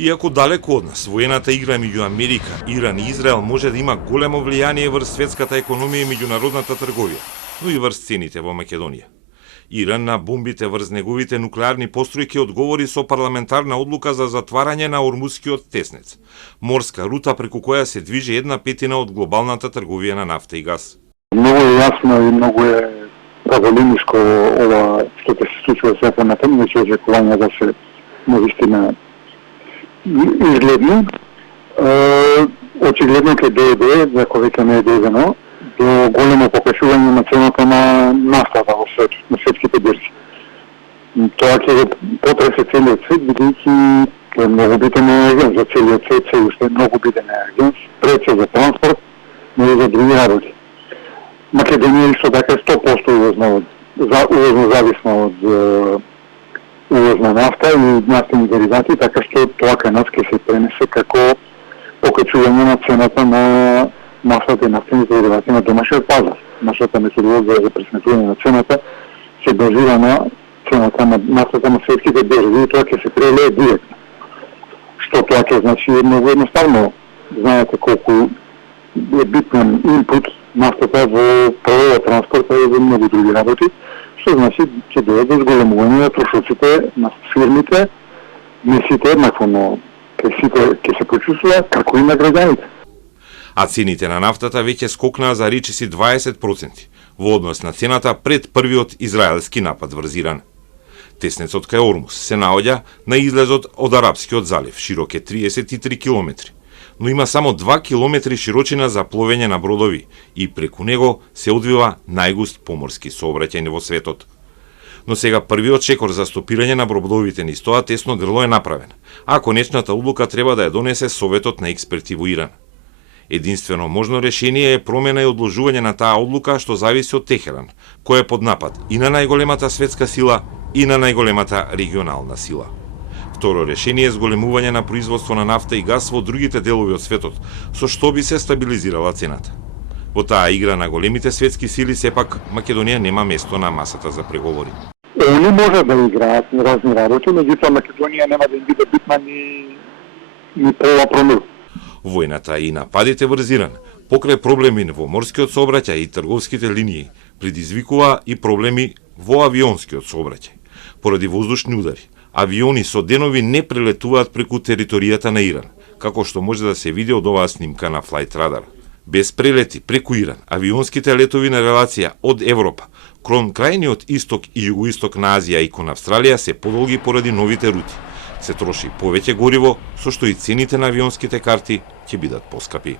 Иако далеко од нас, воената игра меѓу Америка, Иран и Израел може да има големо влијание врз светската економија и меѓународната трговија, но и врз цените во Македонија. Иран на бомбите врз неговите нуклеарни постројки одговори со парламентарна одлука за затварање на Ормускиот теснец, морска рута преку која се движи 1/5 од глобалната трговија на нафта и газ. Многу е јасно и многу е праволиниско ова што ќе се случува сега на тема, че очекувања да се навистина изгледни. Очигледно ќе дојде, ако веќе не е дојдено, до големо покачување на цената на нафтата во свет, на светските бирзи. Тоа ќе потресе целиот свет, бидејќи е многу битен енергент за целиот свет, се уште е многу битен енергент, пред се за транспорт, но и за други работи. Македонија исто така 100% увозно зависна од увозна нафта и нафтени деривати, така што тоа кај нас ќе се пренесе како покачување на цената на нафтата и нафтените деривати на домашниот пазар. Нашата методологија за пресметување на цената се базира на цената на нафтата на светските берзи и тоа ќе се прелее директно. Што тоа ќе значи многу едноставно. Знаете колку е битен инпут нафтата во прво транспорта и во многу други работи, што значи ќе дојде до зголемување на трошоците на фирмите, не сите еднакво, но ќе се почувствува како и на граѓаните. А цените на нафтата веќе скокнаа за речиси 20% во однос на цената пред првиот израелски напад врз Иран. Теснецот кај Ормус се наоѓа на излезот од Арапскиот залив, широк е 33 километри, но има само 2 километри широчина за пловење на бродови и преку него се одвива најгуст поморски сообраќај во светот. Но сега првиот чекор за стопирање на бродовите низ тоа тесно грло е направен, а конечната одлука треба да ја донесе Советот на експерти во Иран. Единствено можно решение е промена и одложување на таа одлука што зависи од Техеран, кој е под напад и на најголемата светска сила и на најголемата регионална сила. Второ решение е зголемување на производство на нафта и газ во другите делови од светот, со што би се стабилизирала цената. Во таа игра на големите светски сили сепак Македонија нема место на масата за преговори. Они може да играат разни работи, меѓутоа Македонија нема да им биде битна ни прва промил. Војната и нападите врз Иран, покрај проблеми во морскиот сообраќај и трговските линии, предизвикува и проблеми во авионскиот сообраќај. Поради воздушни удари, авиони со денови не прелетуваат преку територијата на Иран, како што може да се види од оваа снимка на Flight Radar. Без прелети преку Иран, авионските летови на релација од Европа, кон крајниот исток и југоисток на Азија и кон Австралија се подолги поради новите рути. Се троши повеќе гориво, со што и цените на авионските карти ќе бидат поскапи.